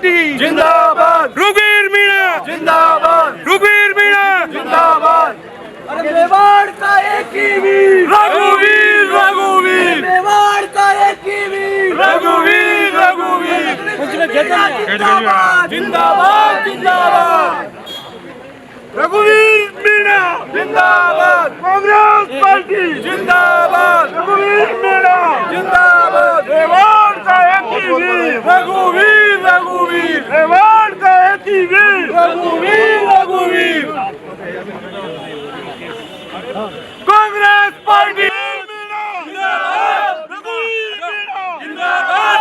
Party जिंदाबाद, रघुवीर मीणा जिंदाबाद, रघुवीर मीणा जिंदाबाद। अरे मेवाड़ का एक ही वीर, रघुवीर, रघुवीर, मेवाड़ का एक ही वीर, रघुवीर, रघुवीर, जिंदाबाद, जिंदाबाद, जिंदाबाद। रघुवीर मीणा जिंदाबाद, कांग्रेस पार्टी जिंदाबाद, रघुवीर मीणा जिंदाबाद। मेवाड़ का एक ही वीर, रघुवीर, रघुवीर, मेवाड़ का एक ही वीर, रघुवीर, रघुवीर। कांग्रेस पार्टी जिंदाबाद, रघुवीर मीणा जिंदाबाद,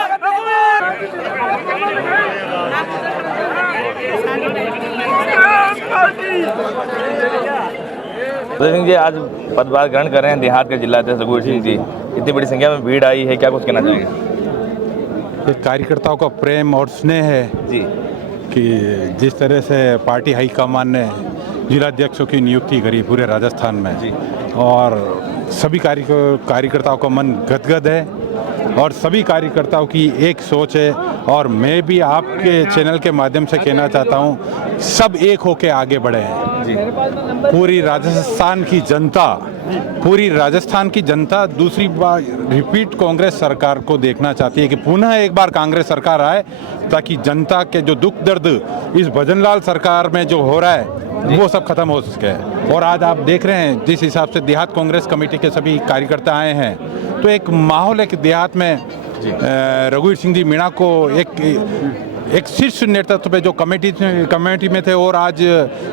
सिंह जी आज पदभार ग्रहण कर रहे हैं देहात के जिलाध्यक्ष रघुवीर सिंह जी। इतनी बड़ी संख्या में भीड़ आई है, क्या कुछ कहना चाहेंगे? कार्यकर्ताओं का प्रेम और स्नेह है जी कि जिस तरह से पार्टी हाईकमान ने जिलाध्यक्षों की नियुक्ति करी पूरे राजस्थान में जी। और सभी कार्यकर्ताओं का मन गदगद है और सभी कार्यकर्ताओं की एक सोच है। और मैं भी आपके चैनल के माध्यम से कहना चाहता हूँ, सब एक होके आगे बढ़े हैं जी। पूरी राजस्थान की जनता दूसरी बार रिपीट कांग्रेस सरकार को देखना चाहती है कि पुनः एक बार कांग्रेस सरकार आए, ताकि जनता के जो दुख दर्द इस भजनलाल सरकार में जो हो रहा है वो सब खत्म हो सके। और आज आप देख रहे हैं जिस हिसाब से देहात कांग्रेस कमेटी के सभी कार्यकर्ता आए हैं, तो एक माहौल है कि देहात में रघुवीर सिंह जी मीणा को एक शीर्ष नेतृत्व पे जो कमेटी में थे और आज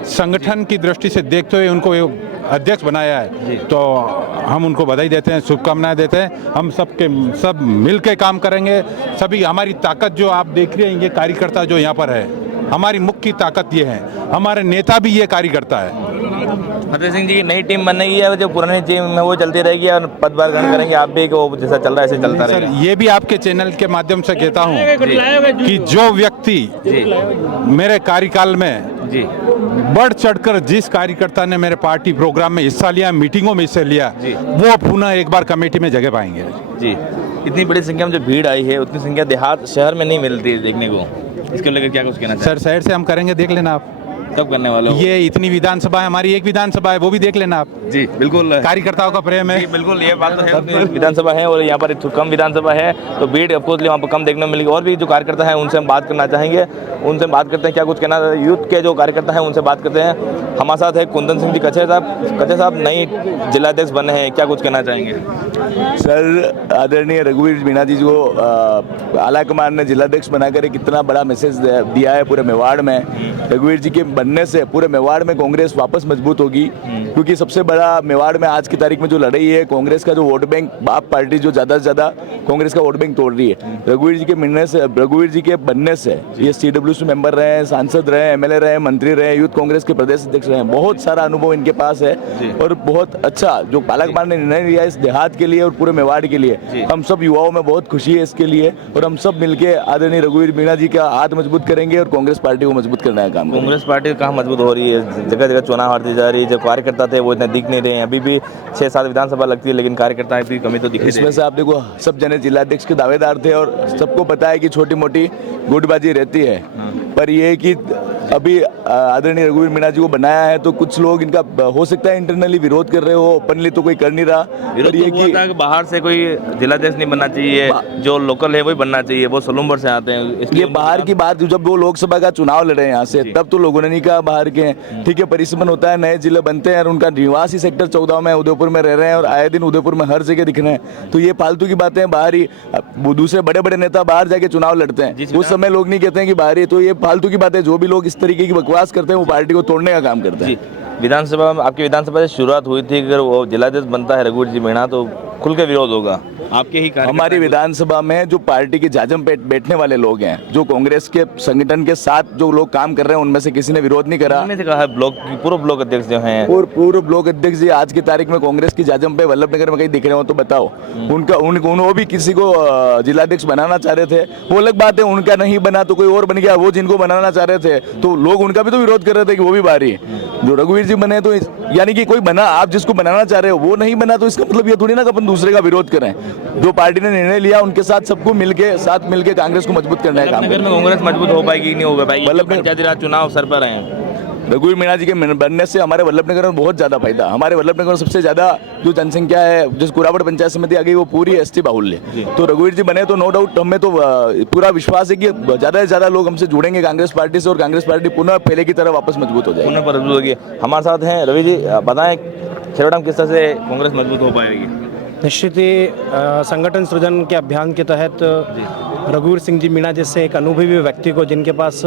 संगठन की दृष्टि से देखते हुए उनको अध्यक्ष बनाया है, तो हम उनको बधाई देते हैं, शुभकामनाएं देते हैं। हम सब मिल के काम करेंगे। सभी हमारी ताकत जो आप देख रहे हैं, ये कार्यकर्ता जो यहाँ पर है, हमारी मुख्य ताकत ये है। हमारे नेता भी ये कार्यकर्ता है। फतेह सिंह जी की नई टीम बनेगी या जो पुरानी टीम है वो चलती रहेगी और पदभार ग्रहण करेंगे आप भी, कि वो जैसा चल रहा है ऐसे चलता सर, रहेगा? ये भी आपके चैनल के माध्यम से कहता हूँ कि जो व्यक्ति मेरे कार्यकाल में जी बढ़ चढ़कर जिस कार्यकर्ता ने मेरे पार्टी प्रोग्राम में हिस्सा लिया, मीटिंगों में हिस्सा लिया, वो पुनः एक बार कमेटी में जगह पाएंगे जी। इतनी बड़ी संख्या में जो भीड़ आई है, उतनी संख्या देहात शहर में नहीं मिलती है देखने को, इसको लेकर क्या कुछ कहना चाहिए? सर, शहर से हम करेंगे, देख लेना आप। सब करने वाले हो? ये इतनी विधानसभा है, हमारी एक विधानसभा है, वो भी देख लेना आप। जी बिल्कुल, कार्यकर्ताओं का प्रेम है। जी बिल्कुल, ये बात तो है। अपनी विधानसभा है और यहाँ पर कम विधानसभा है, तो भीड़ ऑफकोर्सली वहाँ पर कम देखने को मिलेगी। और भी जो कार्यकर्ता हैं उनसे हम बात करना चाहेंगे, उनसे बात करते हैं क्या कुछ कहना। यूथ के जो कार्यकर्ता हैं उनसे बात करते हैं। हमारे साथ है कुंदन सिंह जी कचेर साहब नई जिलाध्यक्ष बने हैं, क्या कुछ कहना चाहेंगे? सर, आदरणीय रघुवीर मीणा जी को आलाकमान ने जिलाध्यक्ष बनाकर एक इतना बड़ा मैसेज दिया है पूरे मेवाड़ में। रघुवीर जी के बनने से पूरे मेवाड़ में कांग्रेस वापस मजबूत होगी, क्योंकि सबसे बड़ा मेवाड़ में आज की तारीख में जो लड़ाई है, कांग्रेस का जो वोट बैंक, बाप पार्टी जो ज़्यादा से ज़्यादा कांग्रेस का वोट बैंक तोड़ रही है। रघुवीर जी के बनने से ये CWC मेंबर रहे, सांसद रहे, MLA रहे, मंत्री रहे, यूथ कांग्रेस के प्रदेश अध्यक्ष रहे, बहुत सारा अनुभव इनके पास है। और बहुत अच्छा जो पालकमान ने निर्णय लिया इस देहात के लिए और पूरे मेवाड़ के लिए, हम सब युवाओं में बहुत खुशी है इसके लिए। और हम सब मिलके आदरणीय रघुवीर मीणा जी का हाथ मजबूत करेंगे और कांग्रेस पार्टी को मजबूत करने का काम। कांग्रेस पार्टी कहाँ मजबूत हो रही है? जगह जगह चुनाव हारती जा रही है। जो कार्यकर्ता थे वो इतने दिख नहीं रहे हैं। अभी भी 6-7 विधानसभा लगती है, लेकिन कार्यकर्ता की कमी तो दिख रही है। इसमें से आप देखो, सब जने जिलाध्यक्ष के दावेदार थे और सबको पता है कि छोटी मोटी गुटबाजी रहती है, पर ये कि अभी आदरणीय रघुवीर मीणा जी को बनाया है, तो कुछ लोग इनका हो सकता है इंटरनली विरोध कर रहे हो, ओपनली तो कोई कर नहीं रहा। विरोध ये तो कि बाहर से कोई जिलाध्यक्ष नहीं बनना चाहिए, जो लोकल है वही बनना चाहिए, वो सलूम्बर से आते हैं। ये बाहर की बात, जब वो लोकसभा का चुनाव लड़े यहाँ से, तब तो लोगों ने नहीं कहा बाहर के हैं। ठीक है, परिसमन होता है, नए जिले बनते हैं और उनका निवासी सेक्टर 14 में उदयपुर में रह रहे हैं और आए दिन उदयपुर में हर जगह दिख रहे हैं। तो ये फालतू की बातें, बाहर ही दूसरे बड़े बड़े नेता बाहर जाके चुनाव लड़ते हैं, उस समय लोग नहीं कहते हैं कि बाहर ही। तो ये फालतू की बातें, जो भी लोग इस तरीके की बकवास करते हैं वो पार्टी को तोड़ने का काम करते हैं। विधानसभा में, आपकी विधानसभा से शुरुआत हुई थी, अगर वो जिलाध्यक्ष बनता है रघुवीर जी मीणा तो खुल के विरोध होगा आपके ही कार्य। हमारी विधानसभा में जो पार्टी के जाजम पे बैठने वाले लोग हैं, जो कांग्रेस के संगठन के साथ जो लोग काम कर रहे हैं, उनमें से किसी ने विरोध नहीं करा। उन्होंने कहा पूर्व ब्लॉक अध्यक्ष जो हैं, और पूर्व ब्लॉक अध्यक्ष जी आज की तारीख में कांग्रेस की जाजम पे वल्लभनगर में कहीं दिख रहे हो तो बताओ। वो भी किसी को जिलाध्यक्ष बनाना चाह रहे थे, वो अलग बात है। उनका नहीं बना तो कोई और बन गया। वो जिनको बनाना चाह रहे थे तो लोग उनका भी तो विरोध कर रहे थे कि वो भी बाहरी। जो रघुवीर जी बने तो यानी कि कोई बना, आप जिसको बनाना चाह रहे हो वो नहीं बना, तो इसका मतलब ये थोड़ी ना कि अपन दूसरे का विरोध करें। जो पार्टी ने निर्णय लिया उनके साथ सबको साथ मिलके कांग्रेस को मजबूत करना है काम। नगर में कांग्रेस मजबूत हो पाएगी कि नहीं हो पाएगी? वल्लभ पंचायती राज चुनाव सर पर हैं, रघुवीर मीणा जी के बनने से हमारे वल्लभनगर में बहुत ज़्यादा फायदा। हमारे वल्लभनगर में सबसे ज़्यादा जो जनसंख्या है, जिस कुरावड़ पंचायत समिति आ गई वो पूरी एसटी बाहुल्य है। तो रघुवीर जी बने तो नो डाउट हमें तो पूरा विश्वास है कि ज़्यादा से ज़्यादा लोग हमसे जुड़ेंगे कांग्रेस पार्टी से और कांग्रेस पार्टी पुनः पहले की तरह वापस मजबूत हो जाएगी। पुनः मजबूत होगी। हमारे साथ हैं रवि जी, बताएं खेरवड़ा में किस तरह से कांग्रेस मजबूत हो पाएगी? निश्चित ही संगठन सृजन के अभियान के तहत रघुवीर सिंह जी मीणा जैसे एक अनुभवी व्यक्ति को, जिनके पास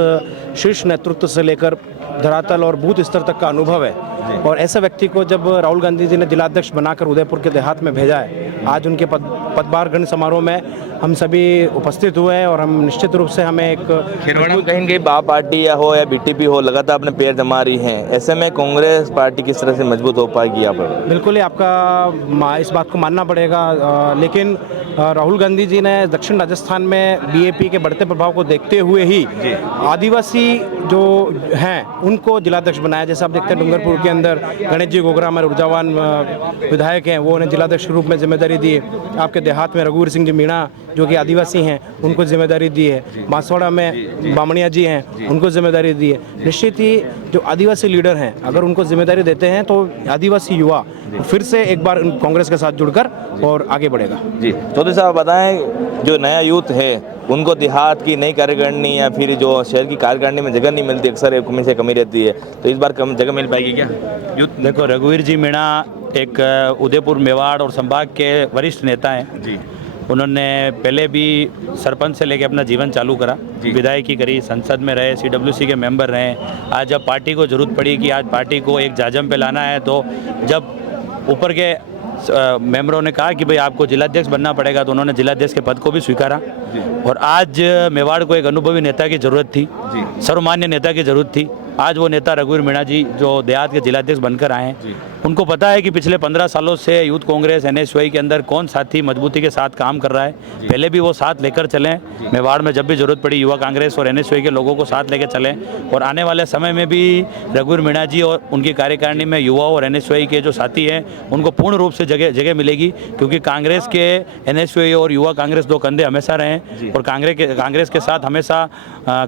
शीर्ष नेतृत्व से लेकर धरातल और बूथ स्तर तक का अनुभव है, और ऐसे व्यक्ति को जब राहुल गांधी जी ने जिलाध्यक्ष बनाकर उदयपुर के देहात में भेजा है, आज उनके पदभार ग्रहण समारोह में हम सभी उपस्थित हुए हैं और हम निश्चित रूप से हमें एक खेरवड़ा में कहीं कहीं बा पार्टी या हो या बीटीपी हो लगातार अपने पैर जमा रही हैं, ऐसे में कांग्रेस पार्टी किस तरह से मजबूत हो पाएगी यहाँ पर? बिल्कुल ही आपका इस बात को मानना पड़ेगा, लेकिन राहुल गांधी जी ने दक्षिण राजस्थान में बीएपी के बढ़ते प्रभाव को देखते हुए ही आदिवासी जो हैं उनको जिलाध्यक्ष बनाया। जैसे आप देखते हैं डूंगरपुर के अंदर गणेश जी गोगरा हमारे ऊर्जावान विधायक हैं, वो उन्हें जिलाध्यक्ष के रूप में जिम्मेदारी दी है। आपके देहात में रघुवीर सिंह जी मीणा जो कि आदिवासी हैं उनको जिम्मेदारी दी है। बांसवाड़ा में बामणिया जी हैं, उनको जिम्मेदारी दी है। निश्चित ही जो आदिवासी लीडर हैं अगर उनको जिम्मेदारी देते हैं तो आदिवासी युवा फिर से एक बार कांग्रेस के साथ जुड़कर और आगे बढ़ेगा। जी चौधरी साहब बताएं, जो नया यूथ है उनको देहात की नई कार्यकारिणी या फिर जो शहर की कार्यकारिणी में जगह नहीं मिलती, अक्सर कमी से कमी रहती है, तो इस बार कम जगह मिल पाएगी क्या यूथ? देखो, रघुवीर जी मीणा एक उदयपुर मेवाड़ और संभाग के वरिष्ठ नेता हैं जी। उन्होंने पहले भी सरपंच से लेकर अपना जीवन चालू करा, विधायकी करी, संसद में रहे, सीडब्ल्यूसी के मेंबर रहे। आज जब पार्टी को जरूरत पड़ी कि आज पार्टी को एक जाजम पे लाना है, तो जब ऊपर के मेंबरों ने कहा कि भाई आपको जिलाध्यक्ष बनना पड़ेगा, तो उन्होंने जिलाध्यक्ष के पद को भी स्वीकारा। और आज मेवाड़ को एक अनुभवी नेता की जरूरत थी, सर्वमान्य नेता की जरूरत थी। आज वो नेता रघुवीर मीणा जी जो देहात के जिलाध्यक्ष बनकर आए हैं, उनको पता है कि पिछले 15 सालों से यूथ कांग्रेस एनएसयूआई के अंदर कौन साथी मजबूती के साथ काम कर रहा है। पहले भी वो साथ लेकर चलें, मेवाड़ में जब भी जरूरत पड़ी युवा कांग्रेस और एनएसयूआई के लोगों को साथ लेकर चलें, और आने वाले समय में भी रघुवीर मीणा जी और उनकी कार्यकारिणी में युवा और एनएसयूआई के जो साथी हैं उनको पूर्ण रूप से जगह मिलेगी, क्योंकि कांग्रेस के एनएसयूआई और युवा कांग्रेस दो कंधे हमेशा रहे और कांग्रेस के साथ हमेशा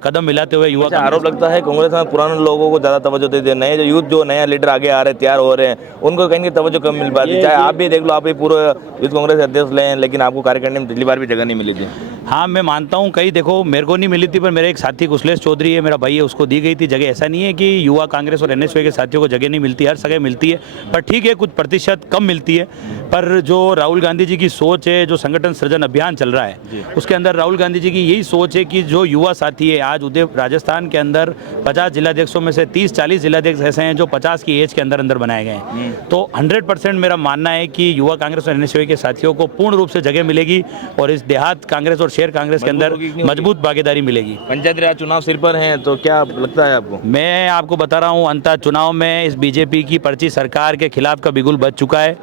कदम मिलाते हुए युवा। आरोप लगता है कांग्रेस में पुराने लोगों को ज़्यादा तवज्जो देते हैं, नए जो यूथ जो नया लीडर आगे आ रहे हैं, तैयार हो रहे हैं, उनको कहीं तवज्जो कम मिल पाती है। चाहे आप भी देख लो, आप भी पूरे यूथ कांग्रेस अध्यक्ष लें, लेकिन आपको कार्यकारिणी में पिछली बार भी जगह नहीं मिली थी। हाँ, मैं मानता हूँ, कई देखो मेरे को नहीं मिली थी, पर मेरे एक साथी कुशलेश चौधरी है, मेरा भाई है, उसको दी गई थी जगह। ऐसा नहीं है कि युवा कांग्रेस और एनएसयूआई के साथियों को जगह नहीं मिलती, हर जगह मिलती है, पर ठीक है कुछ प्रतिशत कम मिलती है। पर जो राहुल गांधी जी की सोच है, जो संगठन सृजन अभियान चल रहा है, उसके अंदर राहुल गांधी जी की यही सोच है कि जो युवा साथी है, आज राजस्थान के अंदर 50 जिलाध्यक्षों में से 30-40 जिलाध्यक्ष ऐसे हैं जो 50 की एज के अंदर बनाए गए हैं। तो 100% मेरा मानना है कि युवा कांग्रेस और एनएसयूआई के साथियों को पूर्ण रूप से जगह मिलेगी और इस देहात कांग्रेस और शहर कांग्रेस के अंदर मजबूत भागीदारी मिलेगी। पंचायती राज चुनाव सिर पर हैं, तो क्या लगता है आपको? मैं आपको बता रहा हूँ, अंततः चुनाव में इस बीजेपी की पर्ची सरकार के खिलाफ का बिगुल बज चुका है।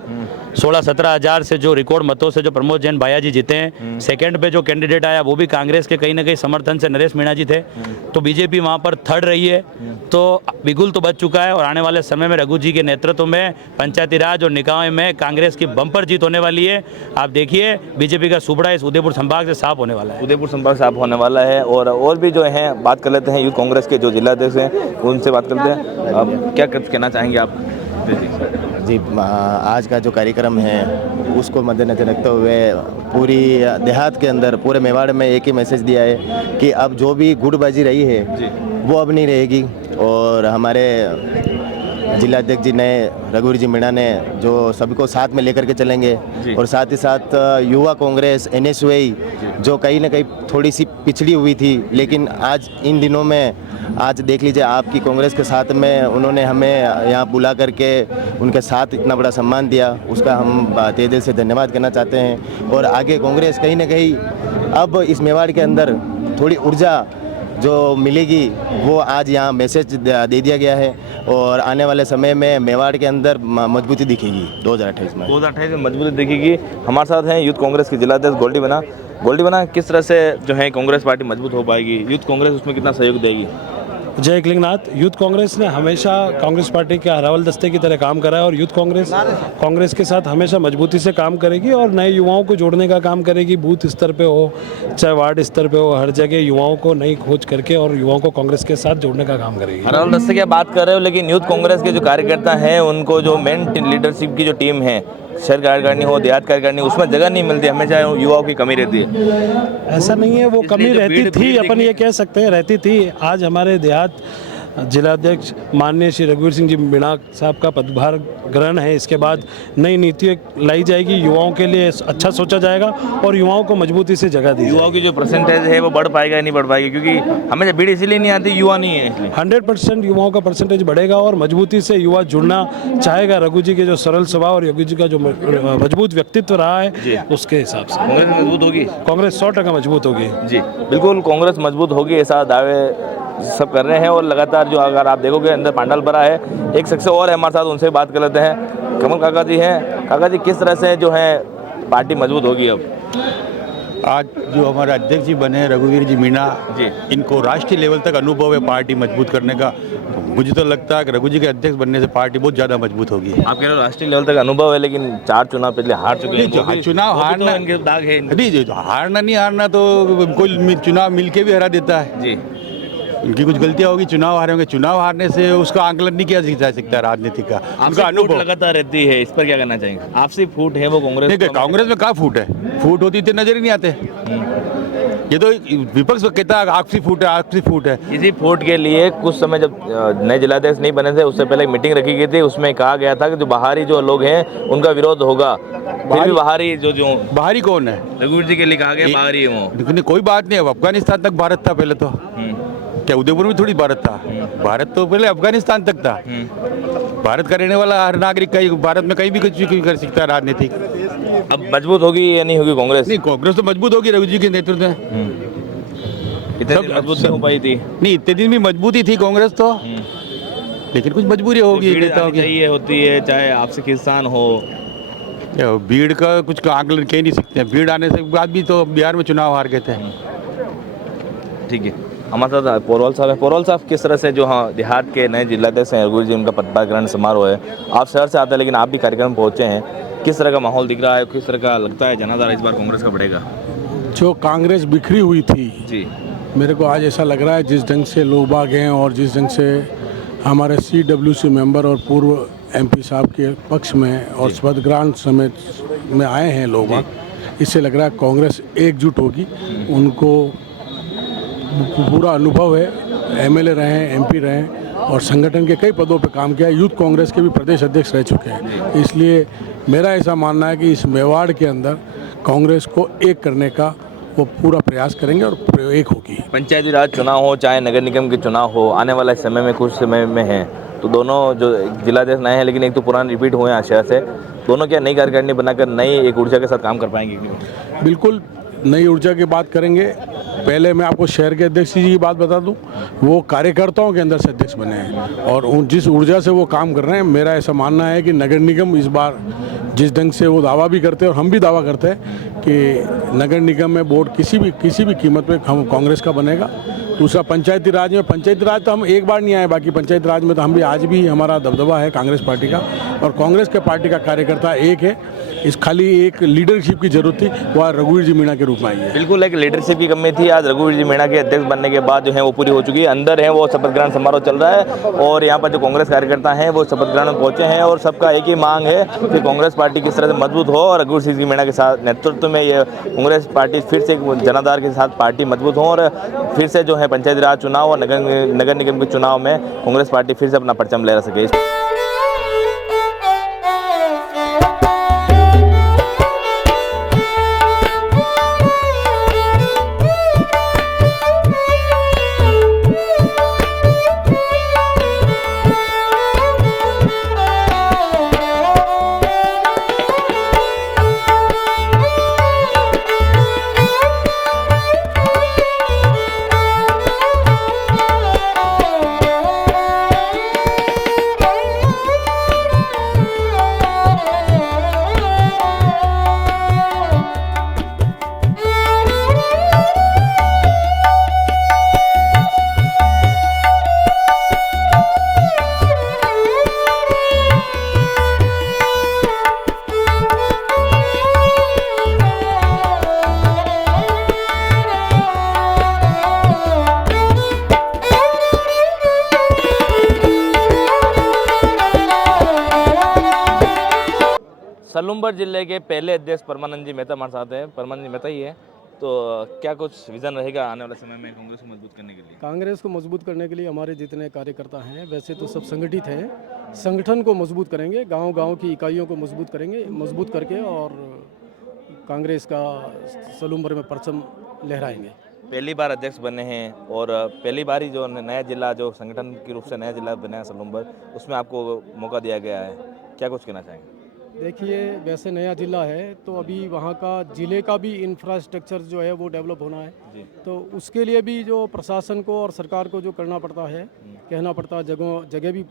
16-17 हज़ार से जो रिकॉर्ड मतों से जो प्रमोद जैन भाया जी जीते हैं, सेकंड पे जो कैंडिडेट आया वो भी कांग्रेस के कहीं ना कहीं समर्थन से नरेश मीणा जी थे, तो बीजेपी वहाँ पर थर्ड रही है। तो बिगुल तो बच चुका है और आने वाले समय में रघु जी के नेतृत्व में पंचायती राज और निकाय में कांग्रेस की बम्पर जीत होने वाली है। आप देखिए, बीजेपी का सुपड़ा इस उदयपुर संभाग से साफ होने वाला है। उदयपुर संभाग साफ होने वाला है। और भी जो हैं बात कर लेते हैं, यूथ कांग्रेस के जो जिलाध्यक्ष हैं उनसे बात करते हैं। अब क्या कहना चाहेंगे आप? जी, आज का जो कार्यक्रम है उसको मद्देनजर रखते हुए पूरी देहात के अंदर, पूरे मेवाड़ में एक ही मैसेज दिया है कि अब जो भी गुटबाजी रही है वो अब नहीं रहेगी। और हमारे जिलाध्यक्ष जी ने, रघुवीर जी मीणा ने, जो सबको साथ में लेकर के चलेंगे, और साथ ही साथ युवा कांग्रेस एनएसयूआई जो कहीं ना कहीं थोड़ी सी पिछड़ी हुई थी, लेकिन आज इन दिनों में आज देख लीजिए आपकी कांग्रेस के साथ में उन्होंने हमें यहाँ बुला करके उनके साथ इतना बड़ा सम्मान दिया, उसका हम तहे दिल से धन्यवाद करना चाहते हैं। और आगे कांग्रेस कहीं ना कहीं अब इस मेवाड़ के अंदर थोड़ी ऊर्जा जो मिलेगी वो आज यहाँ मैसेज दे दिया गया है और आने वाले समय में मेवाड़ के अंदर मजबूती दिखेगी 2028 में। 2028 में मजबूती दिखेगी। हमारे साथ हैं यूथ कांग्रेस के जिलाध्यक्ष गोल्डी बना, किस तरह से जो है कांग्रेस पार्टी मजबूत हो पाएगी? यूथ कांग्रेस उसमें कितना सहयोग देगी? जय एकलिंगनाथ। यूथ कांग्रेस ने हमेशा कांग्रेस पार्टी के हरावल दस्ते की तरह काम करा है और यूथ कांग्रेस के साथ हमेशा मजबूती से काम करेगी और नए युवाओं को जोड़ने का काम करेगी। बूथ स्तर पे हो चाहे वार्ड स्तर पे हो, हर जगह युवाओं को नई खोज करके और युवाओं को कांग्रेस के साथ जोड़ने का काम करेगी। हरावल दस्ते की बात कर रहे हो, लेकिन यूथ कांग्रेस के जो कार्यकर्ता हैं उनको जो मेन लीडरशिप की जो टीम है, शहर कार्यकारिणी हो देहात कार्यकारिणी, उसमें जगह नहीं मिलती, हमेशा युवाओं की कमी रहती है। ऐसा नहीं है, वो कमी रहती थी, अपन ये कह सकते हैं रहती थी। आज हमारे देहात जिलाध्यक्ष माननीय श्री रघुवीर सिंह जी मीणा साहब का पदभार ग्रहण है। इसके बाद नई नीति लाई जाएगी, युवाओं के लिए अच्छा सोचा जाएगा और युवाओं को मजबूती से जगह दी। युवाओं की जो परसेंटेज है वो बढ़ पाएगा या नहीं बढ़ पाएगी, क्योंकि हमें भीड़ इसीलिए नहीं आती, युवा नहीं है। 100% युवाओं का परसेंटेज बढ़ेगा और मजबूती से युवा जुड़ना चाहेगा। रघु जी के जो सरल स्वभाव और रघु जी का जो मजबूत व्यक्तित्व रहा है उसके हिसाब से कांग्रेस मजबूत होगी। कांग्रेस 100% मजबूत होगी। जी बिल्कुल, कांग्रेस मजबूत होगी, ऐसा दावे सब कर रहे हैं। और लगातार जो अगर आप देखोगे अंदर पांडाल भरा है। एक शख्स और है हमारे साथ, उनसे बात कर लेते हैं। कमल काका जी हैं। काका जी, किस तरह से जो है पार्टी मजबूत होगी अब? आज जो हमारे अध्यक्ष जी बने रघुवीर जी मीणा जी, इनको राष्ट्रीय लेवल तक अनुभव है पार्टी मजबूत करने का। मुझे तो लगता है कि रघु जी के अध्यक्ष बनने से पार्टी बहुत ज़्यादा मजबूत होगी। आप कह रहे हो राष्ट्रीय लेवल तक अनुभव है, लेकिन 4 चुनाव पिछले हार चुके हैं। चुनाव हारना इनके दाग है। नहीं, हारना नहीं हारना तो कोई चुनाव मिलके भी हरा देता है जी। उनकी कुछ गलतियां होगी, चुनाव हारे होंगे। चुनाव हारने से उसका आंकलन नहीं किया जा सकता राजनीति का। उनका अनुभव लगातार रहती है, इस पर क्या कहना चाहेंगे? आपसी फूट है वो कांग्रेस? नहीं, कांग्रेस में कहाँ फूट है? फूट होती तो नजर ही नहीं आते। ये तो विपक्ष कहता है आपसी फूट है, आपसी फूट है। इसी फूट के लिए कुछ समय जब नए जिलाध्यक्ष नहीं बने थे, उससे पहले एक मीटिंग रखी गई थी, उसमें कहा गया था कि जो बाहरी जो लोग हैं उनका विरोध होगा। फिर भी बाहरी जो बाहरी कौन है? रघुवीर जी के लिए कहा गया बाहरी है वो। लेकिन कोई बात नहीं है, अफगानिस्तान तक भारत था पहले तो। क्या उदयपुर में थोड़ी भारत था? भारत तो पहले अफगानिस्तान तक था। भारत का रहने वाला हर नागरिक कहीं भारत में कहीं भी कुछ भी कर सकता है राजनीतिक। अब मजबूत होगी या नहीं होगी कांग्रेस? नहीं, कांग्रेस तो मजबूत होगी रघु जी के नेतृत्व में। इतने दिन मजबूत नहीं हो पाई थी। नहीं, इतने दिन भी मजबूती थी कांग्रेस तो, लेकिन कुछ मजबूरी होगी। चाहिए होती है, चाहे आपसे किसान हो। भीड़ का कुछ आंकलन कह नहीं सकते। भीड़ आने से बाद भी तो बिहार में चुनाव हार गए थे। ठीक है, हमारे साथ पोरवाल साहब है। पोरवाल साहब, किस तरह से जो देहात के नए जिलाध्यक्ष हैं रघुवीर जी, उनका पदभार ग्रहण समारोह है। आप शहर से आते हैं, लेकिन आप भी कार्यक्रम पहुंचे हैं। किस तरह का माहौल दिख रहा है, किस तरह का लगता है जनाधार इस बार कांग्रेस का बढ़ेगा? जो कांग्रेस बिखरी हुई थी जी, मेरे को आज ऐसा लग रहा है जिस ढंग से लोग बाग हैं और जिस ढंग से हमारे CWC मेंबर और पूर्व MP साहब के पक्ष में और शपथ ग्रहण समेत में आए हैं लोग बाग, इससे लग रहा है कांग्रेस एकजुट होगी। उनको पूरा अनुभव है, MLA रहे हैं, MP रहे हैं और संगठन के कई पदों पर काम किया। यूथ कांग्रेस के भी प्रदेश अध्यक्ष रह चुके हैं। इसलिए मेरा ऐसा मानना है कि इस मेवाड़ के अंदर कांग्रेस को एक करने का वो पूरा प्रयास करेंगे और एक होगी। पंचायती राज चुनाव हो चाहे नगर निगम के चुनाव हो, आने वाले समय में कुछ समय में है, तो दोनों जो जिलाध्यक्ष नए हैं, लेकिन एक तो पुराने रिपीट हुए हैं शहर से, दोनों क्या नई कार्यकारिणी बनाकर नई एक ऊर्जा के साथ काम कर पाएंगे? बिल्कुल नई ऊर्जा की बात करेंगे। पहले मैं आपको शहर के अध्यक्ष जी की बात बता दूं, वो कार्यकर्ताओं के अंदर से अध्यक्ष बने हैं और जिस ऊर्जा से वो काम कर रहे हैं, मेरा ऐसा मानना है कि नगर निगम इस बार जिस ढंग से वो दावा भी करते हैं और हम भी दावा करते हैं कि नगर निगम में बोर्ड किसी भी कीमत पे हम कांग्रेस का बनेगा। दूसरा पंचायती राज में, पंचायती राज तो हम एक बार नहीं आए, बाकी पंचायती राज में तो हम भी आज भी हमारा दबदबा है कांग्रेस पार्टी का और कांग्रेस के पार्टी का कार्यकर्ता एक है। इस खाली एक लीडरशिप की जरूरत थी, वो रघुवीर जी मीणा के रूप में आई है। बिल्कुल, एक लीडरशिप की कमी थी। आज रघुवीर जी मीणा के अध्यक्ष बनने के बाद जो है वो पूरी हो चुकी है। अंदर है वो शपथ ग्रहण समारोह चल रहा है और यहाँ पर जो कांग्रेस कार्यकर्ता हैं वो शपथ ग्रहण में पहुंचे हैं और सबका एक ही मांग है कि कांग्रेस पार्टी किस तरह से मजबूत हो और रघुवीर जी मीणा के साथ नेतृत्व में ये कांग्रेस पार्टी फिर से जनाधार के साथ पार्टी मजबूत हो और फिर से जो है पंचायती राज चुनाव और नगर निगम के चुनाव में कांग्रेस पार्टी फिर से अपना परचम लहरा सके। सलूम्बर जिले के पहले अध्यक्ष परमानंद जी मेहता हमारे साथ हैं। परमानंद जी मेहता ही है, तो क्या कुछ विजन रहेगा आने वाले समय में कांग्रेस को मजबूत करने के लिए? कांग्रेस को मजबूत करने के लिए हमारे जितने कार्यकर्ता हैं वैसे तो सब संगठित हैं। संगठन को मजबूत करेंगे, गांव-गांव की इकाइयों को मजबूत करेंगे, मजबूत करके और कांग्रेस का सलूम्बर में परचम लहराएंगे। पहली बार अध्यक्ष बने हैं और पहली बार ही जो नया जिला जो संगठन के रूप से नया जिला बना है सलूम्बर, उसमें आपको मौका दिया गया है, क्या कुछ कहना चाहेंगे? देखिए, वैसे नया जिला है तो अभी वहाँ का ज़िले का भी इंफ्रास्ट्रक्चर जो है वो डेवलप होना है, तो उसके लिए भी जो प्रशासन को और सरकार को जो करना पड़ता है, कहना पड़ता है, जगह भी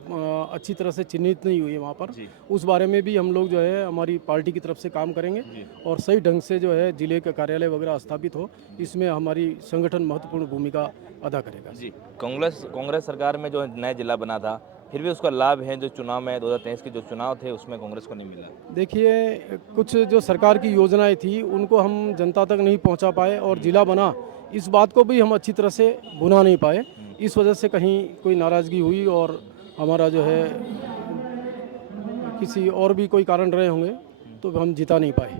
अच्छी तरह से चिन्हित नहीं हुई है वहाँ पर, उस बारे में भी हम लोग जो है हमारी पार्टी की तरफ से काम करेंगे और सही ढंग से जो है ज़िले का कार्यालय वगैरह स्थापित हो, इसमें हमारी संगठन महत्वपूर्ण भूमिका अदा करेगा। जी, कांग्रेस सरकार में जो नया जिला बना था, फिर भी उसका लाभ है जो चुनाव में 2023 के जो चुनाव थे उसमें कांग्रेस को नहीं मिला। देखिए, कुछ जो सरकार की योजनाएं थी उनको हम जनता तक नहीं पहुंचा पाए और जिला बना, इस बात को भी हम अच्छी तरह से भुना नहीं पाए, इस वजह से कहीं कोई नाराज़गी हुई और हमारा जो है किसी और भी कोई कारण रहे होंगे तो हम जिता नहीं पाए।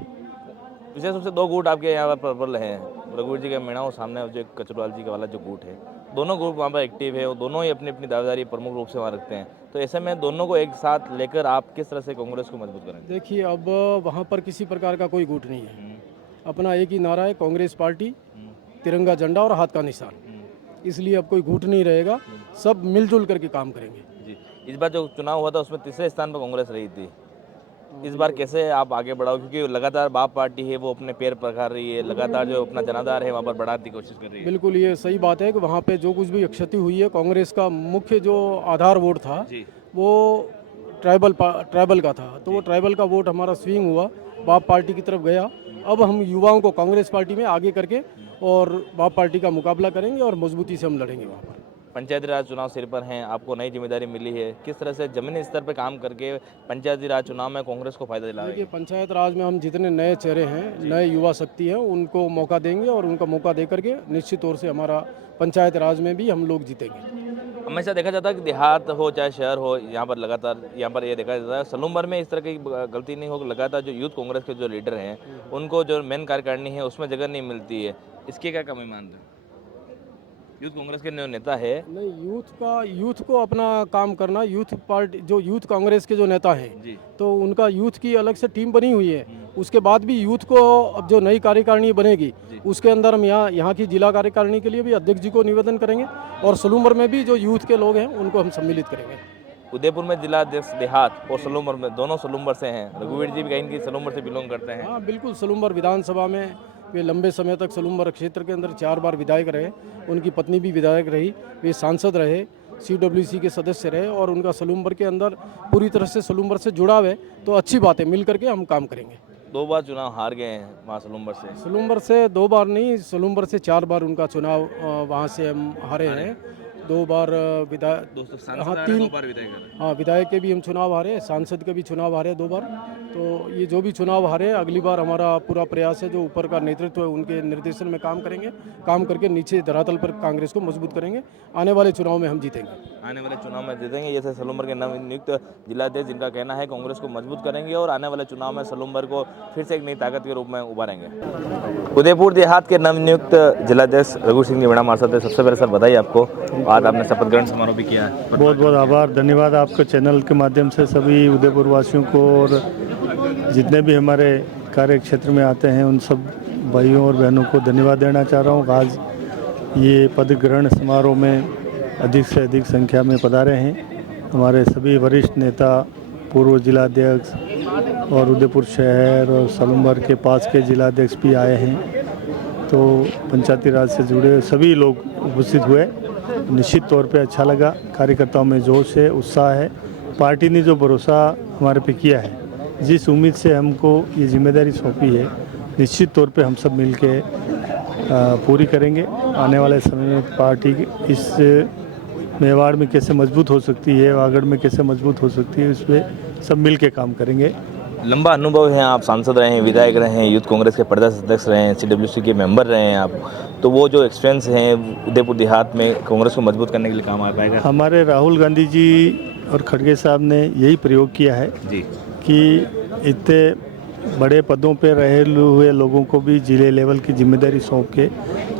विशेष रूप से दो गुट आपके यहाँ पर प्रबल हैं, रघुवीर जी का मीणा और सामने जो कचरवाल जी का वाला जो गुट है, दोनों ग्रुप वहाँ पर एक्टिव है और दोनों ही अपनी अपनी दावेदारी प्रमुख रूप से वहाँ रखते हैं, तो ऐसे में दोनों को एक साथ लेकर आप किस तरह से कांग्रेस को मजबूत करेंगे? देखिए, अब वहाँ पर किसी प्रकार का कोई गुट नहीं है, अपना एक ही नारा है, कांग्रेस पार्टी, तिरंगा झंडा और हाथ का निशान, इसलिए अब कोई गुट नहीं रहेगा, सब मिलजुल करके काम करेंगे। जी, इस बार जो चुनाव हुआ था उसमें तीसरे स्थान पर कांग्रेस रही थी, इस बार कैसे आप आगे बढ़ाओ, क्योंकि लगातार बाप पार्टी है वो अपने पैर पखार रही है, लगातार जो अपना जनाधार है वहाँ पर बढ़ाने की कोशिश कर रही है? बिल्कुल, ये सही बात है कि वहाँ पे जो कुछ भी क्षति हुई है, कांग्रेस का मुख्य जो आधार वोट था वो ट्राइबल का था, तो वो ट्राइबल का वोट हमारा स्विंग हुआ, बाप पार्टी की तरफ गया। अब हम युवाओं को कांग्रेस पार्टी में आगे करके और बाप पार्टी का मुकाबला करेंगे और मजबूती से हम लड़ेंगे वहाँ पर। पंचायती राज चुनाव सिर पर हैं, आपको नई जिम्मेदारी मिली है, किस तरह से जमीनी स्तर पर काम करके पंचायती राज चुनाव में कांग्रेस को फायदा दिलाएंगे? देखिए, पंचायत राज में हम जितने नए चेहरे हैं, नए युवा शक्ति हैं, उनको मौका देंगे और उनका मौका दे करके निश्चित तौर से हमारा पंचायत राज में भी हम लोग जीतेंगे। हमेशा देखा जाता है कि देहात हो चाहे शहर हो, यहाँ पर लगातार यहाँ पर ये देखा जाता है सलूम्बर में इस तरह की गलती नहीं हो, लगातार जो यूथ कांग्रेस के जो लीडर हैं उनको जो मेन कार्यकारिणी है उसमें जगह नहीं मिलती है, इसकी क्या कमी मानते हैं? यूथ कांग्रेस के नेता है नहीं, यूथ को अपना काम करना, यूथ पार्टी जो यूथ कांग्रेस के जो नेता हैं तो उनका यूथ की अलग से टीम बनी हुई है, उसके बाद भी यूथ को अब जो नई कार्यकारिणी बनेगी उसके अंदर हम यहाँ की जिला कार्यकारिणी के लिए भी अध्यक्ष जी को निवेदन करेंगे और सलूम्बर में भी जो यूथ के लोग हैं उनको हम सम्मिलित करेंगे। उदयपुर में जिला अध्यक्ष देहात और सलूम्बर में दोनों सलूम्बर से हैं, रघुवीर जी भी कहीं की सलूम्बर से बिलोंग करते हैं। हाँ बिल्कुल, सलूम्बर विधानसभा में वे लंबे समय तक सलूम्बर क्षेत्र के अंदर 4 बार विधायक रहे, उनकी पत्नी भी विधायक रही, वे सांसद रहे, CWC के सदस्य रहे और उनका सलूम्बर के अंदर पूरी तरह से सलूम्बर से जुड़ाव है, तो अच्छी बात है, मिल करके हम काम करेंगे। 2 बार चुनाव हार गए हैं वहाँ सलूम्बर से 2 बार नहीं, सलूम्बर से 4 बार उनका चुनाव वहाँ से हम हारे हैं, 2 बार विधायक, हाँ 3 हाँ विधायक के भी हम चुनाव हारे, सांसद के भी चुनाव हारे 2 बार, तो ये जो भी चुनाव हारे अगली बार हमारा पूरा प्रयास है, जो ऊपर का नेतृत्व है उनके निर्देशन में काम करेंगे, काम करके नीचे धरातल पर कांग्रेस को मजबूत करेंगे, आने वाले चुनाव में हम जीतेंगे। आने वाले चुनाव में जीतेंगे, जैसे सलूम्बर के नवनियुक्त जिलाध्यक्ष जिनका कहना है कांग्रेस को मजबूत करेंगे और आने वाले चुनाव में सलूम्बर को फिर से एक नई ताकत के रूप में उभारेंगे। उदयपुर देहात के नवनियुक्त जिलाध्यक्ष रघु सिंह जी मीणा हमारे साथ है। सबसे पहले सर बधाई आपको, आज आपने शपथ ग्रहण समारोह भी किया है। बहुत बहुत आभार, धन्यवाद आपके चैनल के माध्यम से सभी उदयपुर वासियों को और जितने भी हमारे कार्य क्षेत्र में आते हैं उन सब भाइयों और बहनों को धन्यवाद देना चाह रहा हूँ। आज ये पद ग्रहण समारोह में अधिक से अधिक संख्या में पधारे हैं हमारे सभी वरिष्ठ नेता, पूर्व जिलाध्यक्ष और उदयपुर शहर और सलूम्बर के पास के जिलाध्यक्ष भी आए हैं, तो पंचायती राज से जुड़े सभी लोग उपस्थित हुए। निश्चित तौर पे अच्छा लगा, कार्यकर्ताओं में जोश है, उत्साह है, पार्टी ने जो भरोसा हमारे पे किया है, जिस उम्मीद से हमको ये जिम्मेदारी सौंपी है, निश्चित तौर पे हम सब मिलके पूरी करेंगे। आने वाले समय में पार्टी इस मेवाड़ में कैसे मजबूत हो सकती है, वागड़ में कैसे मजबूत हो सकती है, इसमें सब मिल के काम करेंगे। लंबा अनुभव है, आप सांसद रहे हैं, विधायक रहे हैं, यूथ कांग्रेस के प्रदेश अध्यक्ष रहे हैं, CWC के मेंबर रहे हैं आप, तो वो जो एक्सपीरियंस है उदयपुर देहात में कांग्रेस को मजबूत करने के लिए काम आ पाएगा? हमारे राहुल गांधी जी और खड़गे साहब ने यही प्रयोग किया है जी कि इतने बड़े पदों पे रहे हुए लोगों को भी जिले लेवल की जिम्मेदारी सौंप के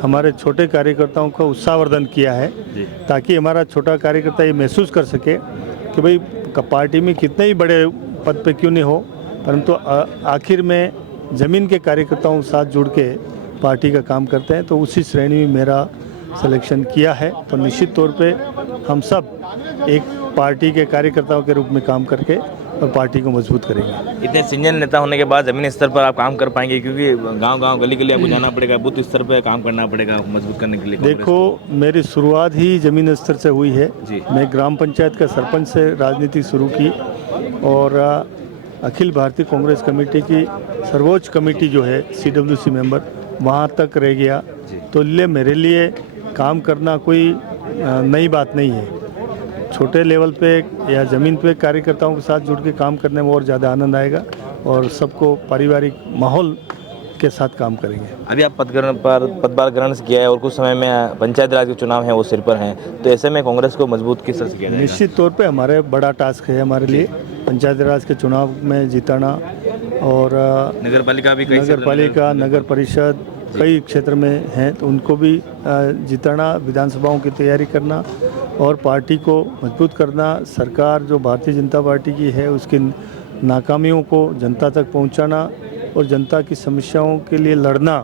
हमारे छोटे कार्यकर्ताओं का उत्साहवर्धन किया है, ताकि हमारा छोटा कार्यकर्ता ये महसूस कर सके कि भाई पार्टी में कितने ही बड़े पद पे क्यों नहीं हो, परंतु आखिर में ज़मीन के कार्यकर्ताओं के साथ जुड़ के पार्टी का काम करते हैं। तो उसी श्रेणी में मेरा सिलेक्शन किया है। तो निश्चित तौर पे हम सब एक पार्टी के कार्यकर्ताओं के रूप में काम करके और पार्टी को मजबूत करेंगे। इतने सीनियर नेता होने के बाद ज़मीनी स्तर पर आप काम कर पाएंगे, क्योंकि गांव-गांव गली-गली आपको जाना पड़ेगा, बूथ स्तर पर काम करना पड़ेगा मजबूत करने के लिए। देखो, मेरी शुरुआत ही ज़मीनी स्तर से हुई है। मैं ग्राम पंचायत का सरपंच से राजनीति शुरू की और अखिल भारतीय कांग्रेस कमेटी की सर्वोच्च कमेटी जो है CWC मेंबर, वहाँ तक रह गया। तो मेरे लिए काम करना कोई नई बात नहीं है। छोटे लेवल पे या ज़मीन पे कार्यकर्ताओं के साथ जुड़ के काम करने में और ज़्यादा आनंद आएगा और सबको पारिवारिक माहौल के साथ काम करेंगे। अभी आप पदभार ग्रहण किया है और कुछ समय में पंचायत राज के चुनाव हैं वो सिर पर हैं, तो ऐसे में कांग्रेस को मजबूत किस तरह से किया जाएगा? निश्चित तौर पे हमारे बड़ा टास्क है हमारे लिए पंचायत राज के चुनाव में जिताना और नगर पालिका, नगर परिषद कई क्षेत्र में हैं, तो उनको भी जिताना, विधानसभाओं की तैयारी करना और पार्टी को मजबूत करना। सरकार जो भारतीय जनता पार्टी की है उसकी नाकामियों को जनता तक पहुंचाना और जनता की समस्याओं के लिए लड़ना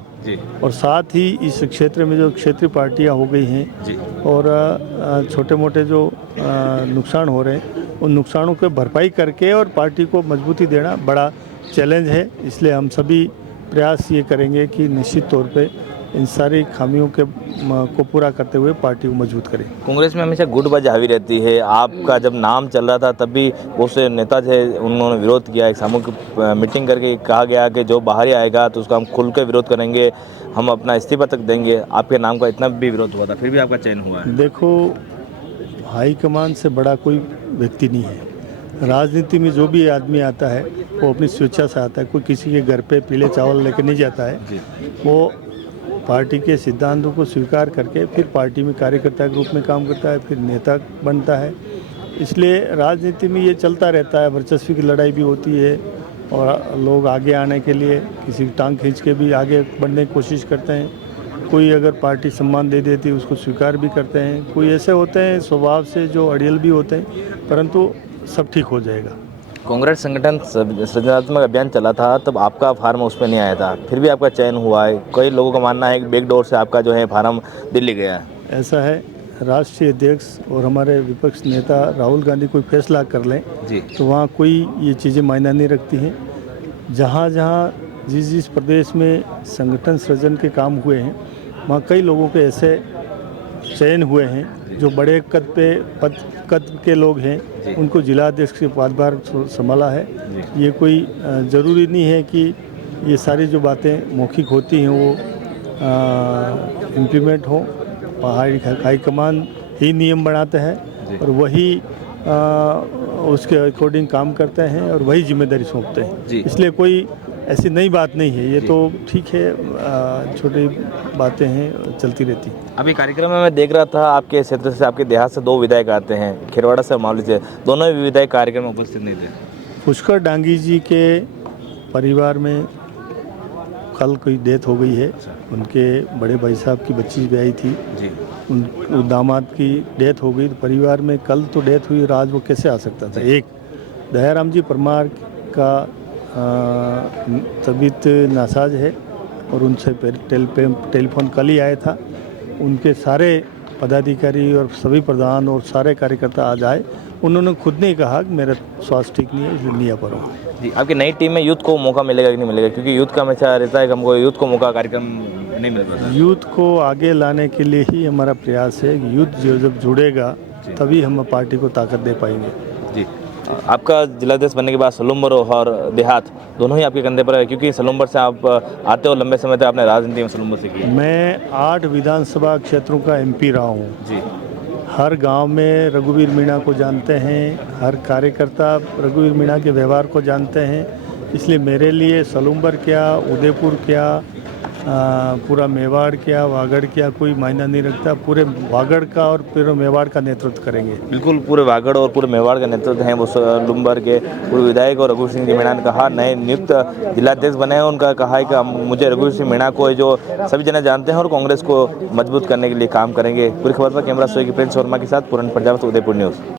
और साथ ही इस क्षेत्र में जो क्षेत्रीय पार्टियां हो गई हैं और छोटे मोटे जो नुकसान हो रहे हैं उन नुकसानों को भरपाई करके और पार्टी को मजबूती देना बड़ा चैलेंज है। इसलिए हम सभी प्रयास ये करेंगे कि निश्चित तौर पे इन सारी खामियों को पूरा करते हुए पार्टी को मजबूत करें। कांग्रेस में हमेशा गुटबाजी हावी रहती है। आपका जब नाम चल रहा था तब भी बहुत से नेता थे, उन्होंने विरोध किया। एक सामूहिक मीटिंग करके कहा गया कि जो बाहर ही आएगा तो उसका हम खुल के विरोध करेंगे, हम अपना इस्तीफा तक देंगे। आपके नाम का इतना भी विरोध हुआ था, फिर भी आपका चयन हुआ है। देखो, हाईकमान से बड़ा कोई व्यक्ति नहीं है। राजनीति में जो भी आदमी आता है वो अपनी स्वेच्छा से आता है। कोई किसी के घर पे पीले चावल लेकर नहीं जाता है। वो पार्टी के सिद्धांतों को स्वीकार करके फिर पार्टी में कार्यकर्ता के रूप में काम करता है, फिर नेता बनता है। इसलिए राजनीति में ये चलता रहता है। वर्चस्व की लड़ाई भी होती है और लोग आगे आने के लिए किसी की टांग खींच के भी आगे बढ़ने की कोशिश करते हैं। कोई अगर पार्टी सम्मान दे देती है उसको स्वीकार भी करते हैं। कोई ऐसे होते हैं स्वभाव से जो अड़ियल भी होते हैं, परंतु सब ठीक हो जाएगा। कांग्रेस संगठन सृजनात्मक अभियान चला था, तब आपका फार्म उस पर नहीं आया था, फिर भी आपका चयन हुआ है। कई लोगों का मानना है कि बैकडोर से आपका जो है फार्म दिल्ली गया है। ऐसा है, राष्ट्रीय अध्यक्ष और हमारे विपक्ष नेता राहुल गांधी कोई फैसला कर लें तो वहाँ कोई ये चीज़ें मायना नहीं रखती हैं। जहाँ जहाँ जिस प्रदेश में संगठन सृजन के काम हुए हैं वहाँ कई लोगों के ऐसे चयन हुए हैं जो बड़े कद के लोग हैं, उनको जिला अध्यक्ष के पदभार संभाला है। ये कोई ज़रूरी नहीं है कि ये सारी जो बातें मौखिक होती हैं वो इम्प्लीमेंट हो। हाईकमान ही नियम बनाते हैं और वही उसके अकॉर्डिंग काम करते हैं और वही जिम्मेदारी सौंपते हैं। इसलिए कोई ऐसी नई बात नहीं है। ये तो ठीक है, छोटी बातें हैं, चलती रहती। अभी कार्यक्रम में मैं देख रहा था आपके क्षेत्र से, आपके देहात से 2 विधायक आते हैं, खिरवाड़ा से, मावली से। दोनों ही विधायक कार्यक्रम में उपस्थित नहीं थे। पुष्कर डांगी जी के परिवार में कल कोई डेथ हो गई है। उनके बड़े भाई साहब की बच्ची ब्याही थी, उन दामाद की डेथ हो गई। तो परिवार में कल तो डेथ हुई, आज वो कैसे आ सकता था। एक दयाराम जी परमार का तबीयत नासाज है और उनसे टेलीफोन कल ही आया था। उनके सारे पदाधिकारी और सभी प्रधान और सारे कार्यकर्ता आज आए। उन्होंने खुद ने कहा कि मेरा स्वास्थ्य ठीक नहीं है, इसलिए नहीं आ पा रहा हूँ। जी, आपकी नई टीम में यूथ को मौका मिलेगा कि नहीं मिलेगा? क्योंकि यूथ का हमेशा रहता है कि हमको यूथ को मौका, कार्यक्रम नहीं मिल पाता। यूथ को आगे लाने के लिए ही हमारा प्रयास है। यूथ जब जुड़ेगा तभी हम पार्टी को ताकत दे पाएंगे। जी, आपका जिलाध्यक्ष बनने के बाद सलूम्बर और देहात दोनों ही आपके कंधे पर है, क्योंकि सलूम्बर से आप आते हो, लंबे समय तक आपने राजनीति में सलूम्बर से की। मैं 8 विधानसभा क्षेत्रों का MP रहा हूँ जी। हर गांव में रघुवीर मीणा को जानते हैं, हर कार्यकर्ता रघुवीर मीणा के व्यवहार को जानते हैं। इसलिए मेरे लिए सलूम्बर क्या, उदयपुर क्या पूरा मेवाड़ क्या वागड़ क्या कोई मायना नहीं रखता, पूरे वागड़ का और पूरे मेवाड़ का नेतृत्व करेंगे। बिल्कुल पूरे वागड़ और पूरे मेवाड़ का नेतृत्व हैं वो लुम्बर के पूर्व विधायक और रघुवीर सिंह जी मीणा ने कहा, नए नियुक्त जिलाध्यक्ष बने हैं। उनका कहा है कि मुझे रघुवीर सिंह मीणा को जो सभी जने जानते हैं और कांग्रेस को मजबूत करने के लिए काम करेंगे। पूरी खबर पर कैमरा सोई की प्रिंस वर्मा के साथ पूरन प्रजापति, उदयपुर न्यूज़।